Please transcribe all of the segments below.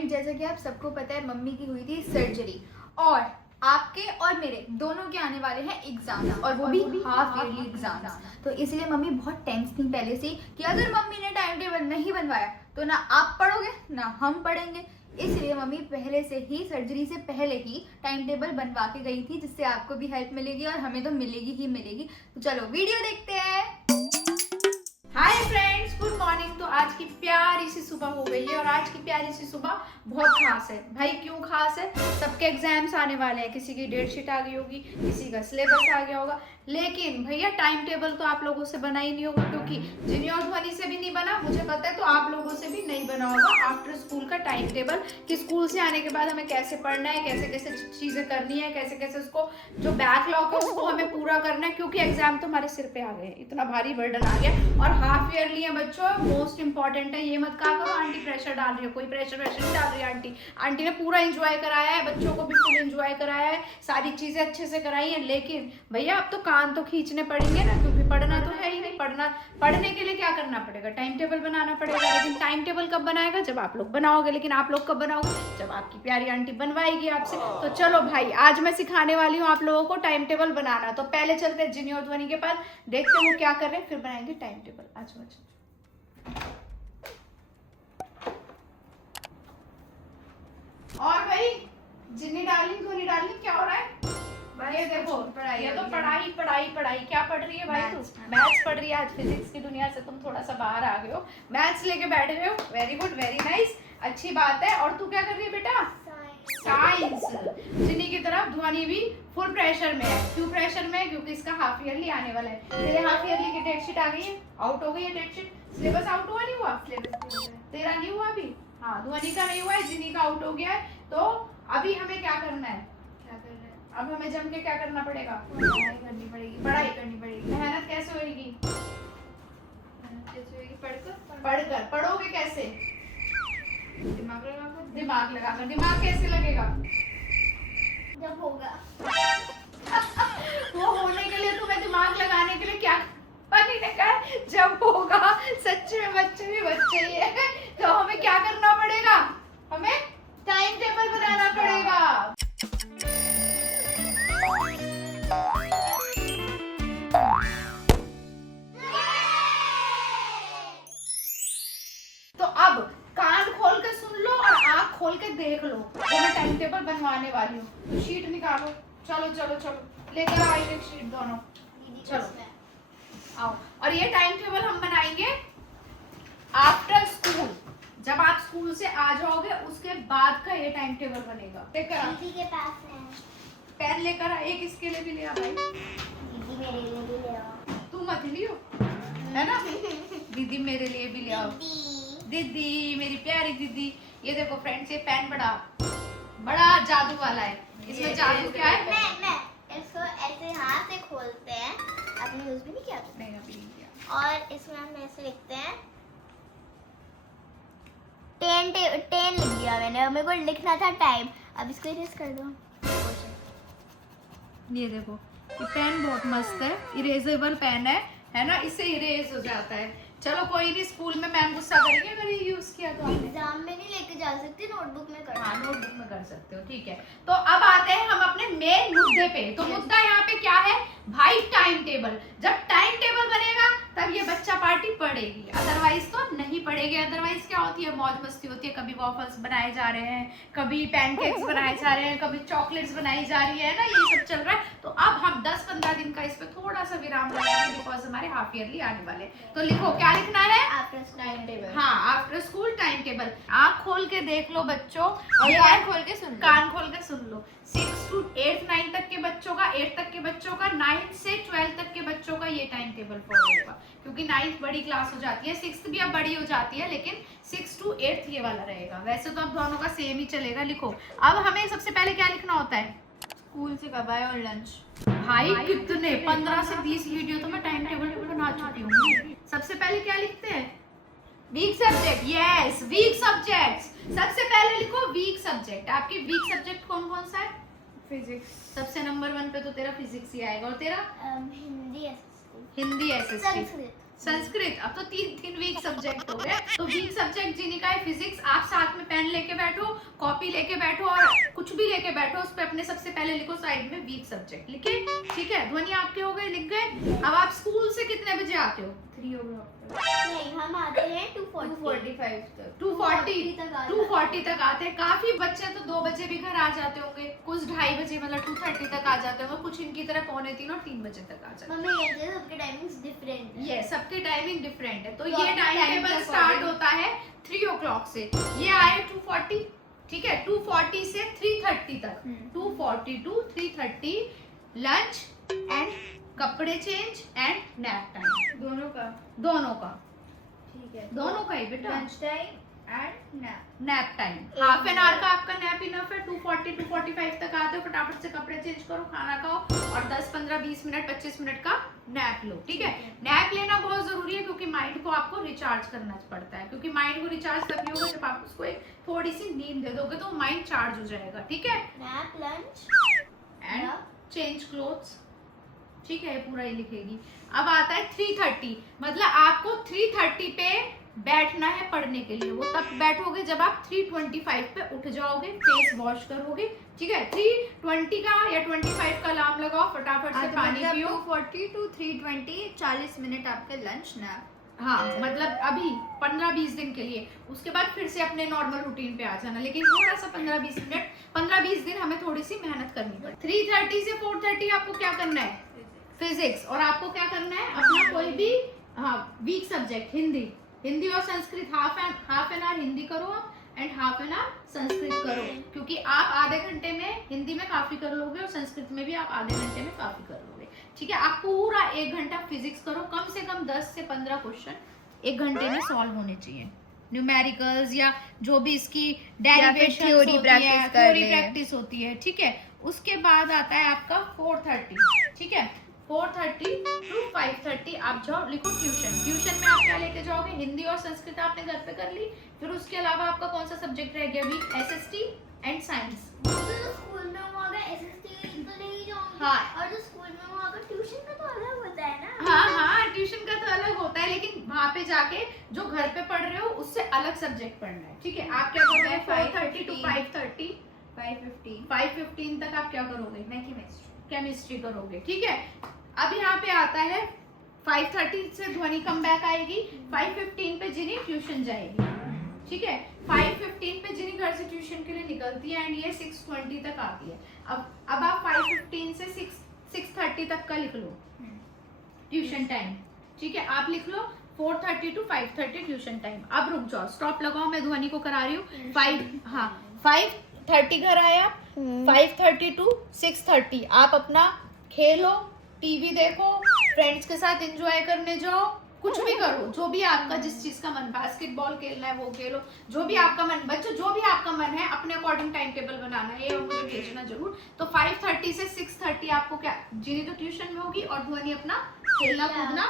Friend, जैसा कि आप सबको पता है मम्मी की हुई थी सर्जरी और आपके और मेरे दोनों के आने वाले हैं एग्जाम और वो भी हाफ ईयरली एग्जाम्स। तो इसलिए मम्मी बहुत टेंस थी पहले से कि अगर मम्मी ने टाइम टेबल नहीं बनवाया तो ना आप पढ़ोगे ना हम पढ़ेंगे। इसलिए मम्मी पहले से ही सर्जरी से पहले ही टाइम टेबल बनवा के गई थी, जिससे आपको भी हेल्प मिलेगी और हमें तो मिलेगी ही मिलेगी। तो चलो वीडियो देखते हैं। Hi friends, good morning. तो आज की प्यारी सी सुबह हो गई है और आज की प्यारी सी सुबह बहुत खास है। भाई क्यों खास है? सबके एग्जाम्स आने वाले हैं, किसी की डेट शीट आ गई होगी, किसी का सिलेबस आ गया होगा, लेकिन भैया टाइम टेबल तो आप लोगों से बना ही नहीं होगा, क्योंकि जिनी और ध्वनि से भी नहीं बना, मुझे पता है, तो आप लोगों से भी नहीं बना होगा आफ्टर स्कूल का टाइम टेबल कि स्कूल से आने के बाद हमें कैसे पढ़ना है, कैसे कैसे चीजें करनी है, कैसे कैसे उसको जो बैकलॉग है उसको हमें पूरा करना है, क्योंकि एग्जाम तो हमारे सिर पे आ गए, इतना भारी बर्डन आ गया और हाफ ईयरली है बच्चों, मोस्ट इंपॉर्टेंट है। ये मत कहा करो आंटी प्रेशर डाल रही है, कोई प्रेशर वैशर नहीं डाल रही है। आंटी ने पूरा एंजॉय कराया है, बच्चों को भी फुल एंजॉय कराया है, सारी चीजें अच्छे से कराई है। लेकिन भैया अब तो कान तो खींचने पड़ेंगे ना, क्योंकि पढ़ना तो है ही नहीं। पढ़ने के लिए क्या करना पड़ेगा? टाइम टेबल बनाना पड़ेगा। लेकिन टाइम टेबल कब बनाएगा? जब आप लोग बनाओगे। लेकिन आप लोग कब बनाओगे? जब आपकी प्यारी आंटी बनवाएगी आपसे। तो चलो भाई, आज मैं सिखाने वाली हूँ आप लोगों को टाइम टेबल बनाना। तो पहले चलते हैं जिनी और ध्वनि के पास, देखते हैं वो क्या कर रहे हैं, फिर बनाएंगे टाइम टेबल। आज और भाई जिन्नी डार्लिंग, ध्वनि डार्लिंग, क्या हो रहा है? ये देखो, ये तो पढ़ाई पढ़ाई पढ़ाई। क्या पढ़ रही है भाई? तू मैथ्स पढ़ रही है। आज फिजिक्स की दुनिया से तुम थोड़ा सा बाहर आ गए हो, मैथ्स लेके बैठ गए हो। वेरी गुड, वेरी नाइस, अच्छी बात है। और तू क्या कर रही है बेटा? साइंस। जिन्नी की तरफ ध्वनि भी फुल प्रेशर में है। क्यों प्रेशर में है? क्योंकि इसका हाफ ईयरली आने वाला है। तेरे हाफ ईयरली की डेट शीट आ गई है, आउट हो गई है डेट शीट। सिलेबस आउट हुआ नहीं हुआ? सिलेबस तेरा नहीं हुआ अभी? हाँ, ध्वनि का नहीं हुआ है, जिन्नी का आउट हो गया है। तो अभी हमें क्या करना है? अब हमें जम के क्या करना पड़ेगा? पढ़ाई करनी पड़ेगी, पढ़ाई करनी पड़ेगी। मेहनत कैसे होगी? पढ़कर। पढ़ोगे कैसे? दिमाग लगाकर। दिमाग लगाकर। दिमाग कैसे लगेगा? जब होगा वो होने के लिए, तुम्हें दिमाग लगाने के लिए क्या बनी ने कहा? जब होगा। सच में बच्चे भी बच्चे ही है। तो हमें क्या करना पड़ेगा? हमें टाइम टेबल बनाना पड़ेगा। तो अब कान खोल के सुन लो और आंख खोल के देख लो, तो मैं टाइम टेबल बनवाने वाली हूँ। तो शीट निकालो, चलो चलो चलो, लेकर आओ एक शीट दोनों, चलो आओ। और ये टाइम टेबल हम बनाएंगे आफ्टर स्कूल। जब आप स्कूल से आ जाओगे उसके बाद का ये टाइम टेबल बनेगा। लेकर आ, दीदी के पास है पेन लेकर आ, एक इसके लिए भी ले आ भाई। दीदी मेरे लिए भी ले आओ। तू मत लियो, है ना? दीदी मेरे लिए भी ले आओ। दीदी, मेरी प्यारी दीदी। ये देखो फ्रेंड्स, ये पेन बड़ा जादू वाला है। इसमें जादू क्या है? मैं इसको ऐसे हाथ से खोलते हैं। आपने यूज भी नहीं किया? नहीं, अभी नहीं किया। और इसमें हम ऐसे लिखते हैं 10 लिख दिया मैंने, मेरे को लिखना था टाइम। अब इसको इरेज कर दो। ये देखो, ये पेन बहुत मस्त है, इरेजेबल पेन है ना? इससे इरेज हो जाता है। चलो कोई नहीं, स्कूल में मैम गुस्सा करेंगे अगर ये यूज किया तो। एग्जाम में नहीं लेके जा सकती, नोटबुक में कर। हाँ, नोटबुक में कर सकते हो, ठीक है। तो अब आते हैं हम अपने मेन मुद्दे पे। तो मुद्दा यहाँ पे क्या है भाई? Time table. जब टाइम टेबल बनेगा तब ये बच्चा पार्टी पढ़ेगी, अदरवाइज तो नहीं पढ़ेगी। अदरवाइज क्या होती है? मौज मस्ती होती है। कभी वॉफल्स बनाए जा रहे हैं, कभी पैनकेक्स बनाए जा रहे हैं, कभी चॉकलेट्स बनाई जा रही है ना, ये सब चल रहा है। तो अब हम 10-15 दिन का इस पे थोड़ा सा विराम लगाएंगे, बिकॉज हमारे हाफ ईयरली आने वाले। तो लिखो, क्या लिखना है? After time table. हाँ, आफ्टर स्कूल टाइम टेबल। आँख खोल के देख लो बच्चों, और कान खोल के सुन लो। कान खोल के सुन लो। 6 to 8, 9 तक के बच्चों का, 8 तक के बच्चों का, 9 से 12 तक के बच्चों का ये टाइम टेबल फॉलो होगा, क्योंकि 9th बड़ी क्लास हो जाती है, 6th भी अब बड़ी हो जाती है, लेकिन 6 to 8 ये वाला रहेगा। वैसे तो अब दोनों का सेम ही चलेगा। लिखो, अब हमें सबसे पहले क्या लिखना होता है? स्कूल से कब आए और लंच। भाई कितने 15 से 20 वीडियो तो मैं टाइम टेबल पे बना चुकी हूँ। सबसे पहले क्या लिखते हैं? Weak subject. Yes, weak subjects. सबसे पहले लिखो वीक सब्जेक्ट। आपके वीक सब्जेक्ट कौन कौन सा है? फिजिक्स। सबसे नंबर 1 पे तो तेरा फिजिक्स ही आएगा। और तेरा? हिंदी एसएसटी। संस्कृत। अब तो 3 वीक सब्जेक्ट हो गए। तो वीक सब्जेक्ट जिन्हीं का है फिजिक्स। आप साथ में पेन लेके बैठो कॉपी लेके बैठो और कुछ भी लेके बैठो, उस पे अपने सबसे पहले लिखो साइड में वीक सब्जेक्ट लिखे, ठीक है। ध्वनि आपके हो गए, लिख गए। अब आप स्कूल से कितने बजे आते हो? 3 o'clock नहीं, हम आते हैं 2:45 तक। 2:40 तक आते हैं। काफी बच्चे तो 2 बजे भी घर आ जाते होंगे, कुछ 2:30 बजे मतलब 2:30 तक आ जाते होंगे, कुछ इनकी तरह 2:45 और 3 बजे तक आ जाते हैं। मम्मी कहते हैं सबके टाइमिंग्स डिफरेंट है। ये सबके टाइमिंग डिफरेंट है। तो तो ये अपने टाइम time टेबल के स्टार्ट according। होता है 3 o'clock से। ये आए 2:40, ठीक है। 2:40 से 3:30 तक, 2:40 to 3:30 लंच एंड कपड़े चेंज एंड नैप टाइम, दोनों का ठीक है। दोनों का ही बेटा। Lunch time and nap time half an hour का आपका नैप इनफ है। 2:40 to 2:45 तक आते हो, फटाफट से कपड़े चेंज करो, खाना खाओ और 10 15 20 मिनट 25 मिनट का नैप लो, ठीक है। नैप लेना बहुत जरूरी है क्योंकि माइंड को आपको रिचार्ज करना पड़ता है, क्योंकि माइंड को रिचार्ज तभी होगा जब आप उसको एक थोड़ी सी नींद दे दोगे तो माइंड चार्ज हो जाएगा, ठीक है। Nap, lunch and change clothes, ठीक है, ये पूरा ही लिखेगी। अब आता है 3:30, मतलब आपको 3:30 पे बैठना है पढ़ने के लिए। वो तब बैठोगे जब आप 3:25 पे उठ जाओगे, फेस वॉश करोगे, ठीक है। 3:20 का या 25 का अलार्म लगाओ, फटाफट से पानी पियो। 2:40 to 3:20 40 मिनट आपके लंच नैप। हाँ, मतलब अभी 15-20 दिन के लिए, उसके बाद फिर से अपने नॉर्मल रूटीन पे आ जाना, लेकिन थोड़ा सा 15-20 मिनट 15-20 दिन हमें थोड़ी सी मेहनत करनी पड़ती। 3:30 से 4:30 आपको क्या करना है? फिजिक्स। और आपको क्या करना है? अपना कोई भी वीक सब्जेक्ट, हिंदी और Sanskrit, half an hour Hindi करो आप and half an hour Sanskrit करो, क्योंकि आप आधे घंटे में हिंदी में काफी कर लोगे और संस्कृत में भी आप आधे घंटे में काफी कर लोगे, ठीक है। आप पूरा 1 घंटा फिजिक्स करो, कम से कम 10 से 15 क्वेश्चन 1 घंटे में सॉल्व होने चाहिए, न्यूमेरिकल्स या जो भी इसकी डेरिवेशन थ्योरी प्रैक्टिस होती है, ठीक है। उसके बाद आता है आपका 4:30, ठीक है। 4:30 to 5:30 आप जाओ, लिखो ट्यूशन में आप क्या लेके जाओगे? हिंदी और संस्कृत आपने घर पे कर ली, फिर उसके अलावा आपका कौन सा सब्जेक्ट रह गया अभी? SST and science. तो स्कूल में वो अगर SST तो नहीं जाऊंगी। हाँ। और जो स्कूल में वो अगर ट्यूशन का तो अलग होता है ना। हाँ, ट्यूशन का तो अलग होता है, लेकिन वहाँ पे जाके जो घर पे पढ़ रहे हो उससे अलग सब्जेक्ट पढ़ना है, ठीक है। आप क्या करोगे? 4:30 to 5:30 5:15 तक आप क्या करोगे? मैं केमिस्ट्री करोगे, ठीक है। अब यहाँ पे आता है 5:30 से ध्वनि कम बैक आएगी, 5:15 पे जिनी ट्यूशन जाएगी, ठीक है। 5:15 पे जिनी घर से ट्यूशन के लिए निकलती है एंड ये 6:20 तक आती है। अब आप 5:15 से 6:30 तक का लिख लो ट्यूशन टाइम, ठीक है। आप लिख लो 4:30 to 5:30 ट्यूशन टाइम। अब रुक जाओ, स्टॉप लगाओ, मैं ध्वनि को करा रही हूँ। 5:30 घर आया, 5:30 to 6:30 आप अपना खेलो, टीवी देखो, फ्रेंड्स के साथ एंजॉय करने जाओ, कुछ भी करो, जो भी आपका जिस चीज का मन, बास्केटबॉल खेलना है वो खेलो, जो भी आपका मन, बच्चों जो भी आपका मन है अपने अकॉर्डिंग टाइम टेबल बनाना है, ये मुझे भेजना जरूर। तो 5:30 से 6:30 आपको क्या, जिनी तो ट्यूशन में होगी और ध्वनि अपना खेलना कूदना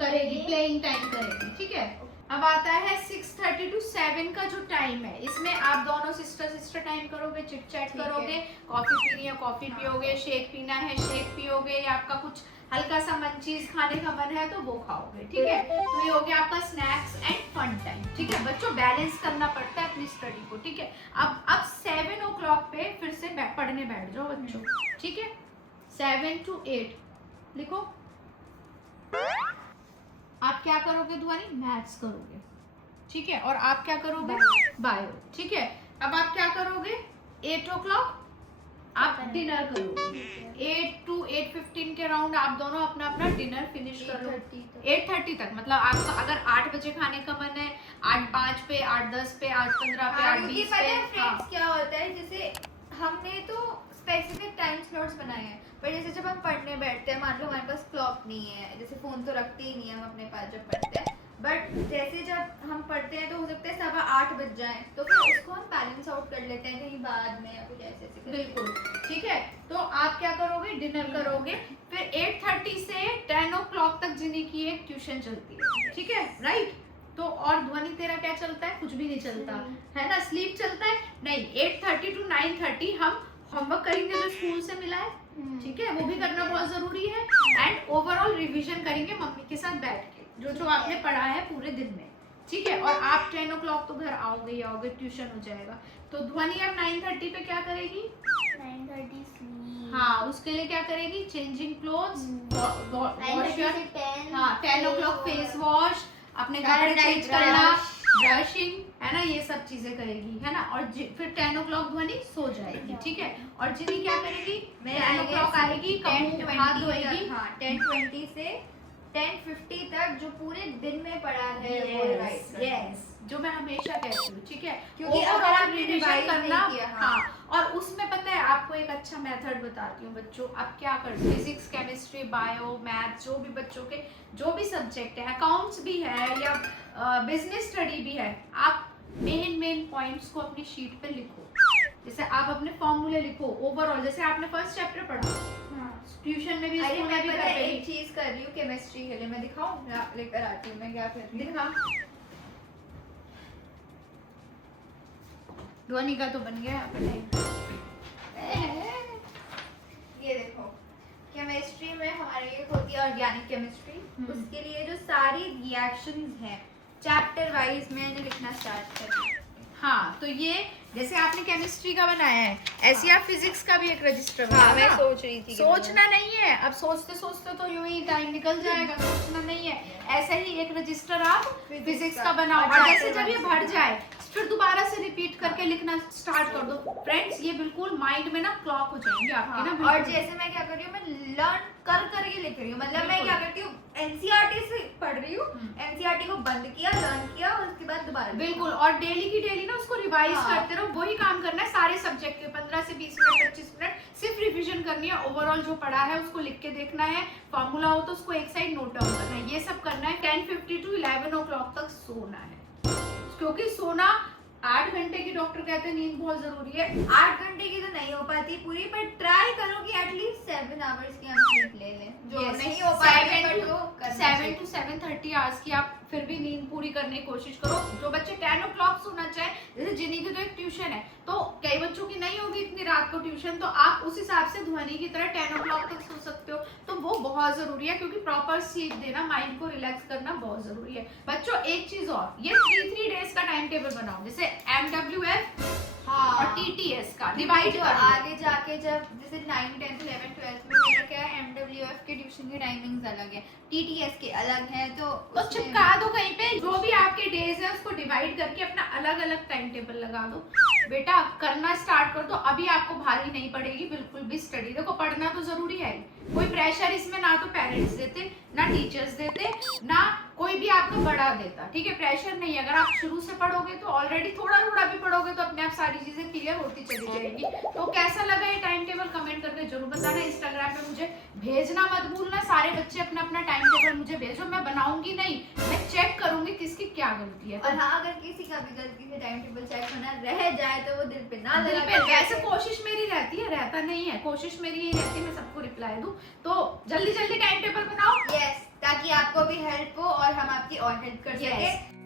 करेगी, प्लेइंग टाइम करेगी, ठीक है। अब आता है 6:30 to 7 का जो टाइम है, इसमें आप दोनों सिस्टर टाइम करोगे, चिट चैट करोगे, कॉफी पीनी है कॉफी पियोगे, शेक पीना है शेक पियोगे, या आपका कुछ हल्का सा मन चीज खाने का मन है तो वो खाओगे, ठीक है। तो ये हो गया आपका स्नैक्स एंड फन टाइम, ठीक है। बच्चों बैलेंस करना पड़ता है अपनी स्टडी को, ठीक है। अब 7 o'clock पे फिर से पढ़ने बैठ जाओ बच्चों, ठीक है। 7 to 8 लिखो। आप क्या करोगे ध्वनि? मैथ्स करोगे, ठीक है। और आप क्या करोगे? बायो, ठीक है। अब आप क्या करोगे? 8 o'clock आप डिनर करोगे। 8 to 8:15 के राउंड आप दोनों अपना अपना डिनर फिनिश कर लो। 8:30 तक, मतलब आपका अगर 8 बजे खाने का मन है, 8:05 पे, 8:10 पे, 8:15 पे, 8:20 पे। फ्रेंड्स क्या होता है, जैसे हमने तो स्पेसिफिक टाइम स्लॉट्स बनाए हैं, पर जैसे जब हम पढ़ने बैठते हैं, मान लो हमारे पास क्लॉक नहीं है, जैसे फोन तो रखते ही नहीं है हम अपने पास जब पढ़ते हैं, बट जैसे जब हम पढ़ते हैं तो हो सकता है 7:15 बज जाए, तो फिर उसको हम बैलेंस आउट कर लेते हैं कहीं बाद में या कुछ ऐसे। बिल्कुल, ठीक है। तो आप क्या करोगे? डिनर करोगे। फिर 8:30 से 10 o'clock तक जिनी की एक ट्यूशन चलती है, ठीक है, राइट। तो और ध्वनि तेरा क्या चलता है? कुछ भी नहीं चलता है ना, स्लीप चलता है नहीं। 8:30 to 9:30 हम होमवर्क करेंगे जो स्कूल से मिला है, ठीक है, वो भी करना बहुत जरूरी है। एंड ओवरऑल रिवीजन करेंगे मम्मी के साथ बैठ के, जो आपने पढ़ा है पूरे दिन में, ठीक है। और आप 10 o'clock तो घर आओगे ही आओगे, ट्यूशन हो जाएगा। तो ध्वनि अब 9:30 पे क्या करेगी? 9:30 sleep. हाँ, उसके लिए क्या करेगी? चेंजिंग क्लोथ्स, वॉश 9:30 से 10. हाँ 10 o'clock फेस वॉश, अपने कपड़े Sanitize, चेंज करना, brush. ब्रशिंग, है ना, ये सब चीजें करेगी, है ना। और फिर 10 o'clock ध्वनि सो जाएगी, ठीक है। और जिनी क्या करेगी? 10 o'clock आएगी, मुंह हाथ धोएगी, हाँ 10:20 से 10:50 तक जो पूरे दिन में पड़ा है वो रिवाइज करना है। यस, जो मैं हमेशा कहती हूँ, ठीक है। क्योंकि Overall अगर आपने revision revise नहीं करना, किया, हाँ। और उसमें पता है आपको एक अच्छा मेथड बताती हूँ बच्चों, आप क्या कर, फिजिक्स, केमिस्ट्री, बायो, मैथ, जो भी बच्चों के जो भी सब्जेक्ट है, अकाउंट्स भी है या बिजनेस स्टडी भी है, आप मेन पॉइंट्स को अपनी शीट पे लिखो। जैसे आप अपने फॉर्मूले लिखो ओवरऑल, जैसे आपने फर्स्ट चैप्टर पढ़ा ट्यूशन में भी, अरे स्कूल मैं में भी, पता घर है पे एक भी। चीज कर रही हूँ केमिस्ट्री के लिए, मैं दिखाऊँ? लेकर आती हूँ मैं क्या कर रही हूँ। दिखा, ध्वनि का तो बन गया अपने। ये देखो, केमिस्ट्री में हमारे एक होती है ऑर्गेनिक केमिस्ट्री, हम्म। उसके लिए जो सारी रिएक्शंस हैं चैप्टर वाइज मैंने लिखना स्टार्ट कर दिया। हाँ, तो ये जैसे आपने केमिस्ट्री का बनाया है, ऐसे ही आप फिजिक्स का भी एक रजिस्टर हाँ बनाओ मैं ना। सोच रही थी कि सोचना नहीं है, अब सोचते सोचते तो यूं ही टाइम निकल जाएगा, सोचना नहीं है। ऐसे ही एक रजिस्टर आप फिजिक्स का बनाओ, और जैसे जब ये भर जाए फिर दोबारा से रिपीट करके लिखना स्टार्ट कर दो। फ्रेंड्स, ये बिल्कुल माइंड में ना क्लॉक हो जाएंगे आपके ना। हाँ, और बिल्कुल। जैसे मैं क्या कर रही हूँ, मैं लर्न करके लिख रही हूँ, मतलब मैं बिल्कुल। क्या करती हूँ एनसीईआरटी से पढ़ रही हूँ, हम्म। एनसीईआरटी को बंद किया, लर्न किया और उसके बाद दोबारा बिल्कुल, और डेली की डेली ना उसको रिवाइज हाँ। करते रहो, वही काम करना है सारे सब्जेक्ट के। 15 से 20 मिनट, 25 मिनट सिर्फ रिवीजन करनी है। ओवरऑल जो पढ़ा है उसको लिख के देखना है, फॉर्मूला हो तो उसको एक साइड नोट डाउन करना है, ये सब करना है। 10:50 to 11 o'clock तक सोना है, क्योंकि सोना 8 घंटे की डॉक्टर कहते हैं नींद बहुत जरूरी है। 8 घंटे की तो नहीं हो पाती पूरी, पर ट्राई करो कि एटलीस्ट 7 आवर्स की हम स्लीप ले लें, जो Yes, नहीं हो पाएगा 7 but वो करना 7 चाहिए। to 7:30 आवर्स की आप फिर भी नींद पूरी करने की कोशिश करो। जो बच्चे 10 o'clock सोना चाहे, जैसे जिनी की तो एक ट्यूशन है, तो कई बच्चों की नहीं होगी इतनी रात को ट्यूशन, तो आप उस हिसाब से ध्वनि की तरह 10 o'clock तक सो सकते हो। तो वो बहुत जरूरी है, क्योंकि प्रॉपर स्लीप देना, माइंड को रिलैक्स करना बहुत जरूरी है। बच्चों एक चीज और, ये 3 डेज का टाइम टेबल बनाओ, जैसे MWF हाँ और TTS का डिवाइड जो करो। आगे जाके जब जैसे 9, 10, 11, 12 में मेरा क्या है, MWF के ट्यूशन की टाइमिंग्स अलग है, TTS के अलग है, तो उसमें- चिपका दो कहीं पे, जो भी आपके डेज है उसको डिवाइड करके अपना अलग अलग टाइम टेबल लगा दो। बेटा करना स्टार्ट कर दो, अभी आपको भारी नहीं पड़ेगी बिल्कुल भी स्टडी। देखो पढ़ना तो जरूरी है, कोई प्रेशर इसमें ना तो पेरेंट्स देते, ना टीचर्स देते, ना कोई भी आपको बड़ा देता, ठीक है। प्रेशर नहीं है, अगर आप शुरू से पढ़ोगे तो ऑलरेडी थोड़ा थोड़ा भी पढ़ोगे तो अपने आप सारी चीजें क्लियर होती चली जाएगी। तो कैसा लगा ये टाइम टेबल कमेंट करके जरूर बताना। इंस्टाग्राम पे मुझे भेजना मत भूलना, सारे बच्चे अपना अपना टाइम टेबल मुझे भेजो, मैं बनाऊंगी नहीं, मैं चेक करूंगी किसकी क्या गलती है। और हाँ, अगर किसी का भी गलती से टाइम टेबल चेक होना रह जाए तो वो दिल पे ना दिल लगा पे, के वैसे कोशिश मेरी रहती है, रहता नहीं है, कोशिश मेरी यही रहती है मैं सबको रिप्लाई दूं। तो जल्दी जल्दी टाइम टेबल बनाओ। यस, ताकि आपको भी हेल्प हो और हम आपकी और हेल्प कर Yes. सके।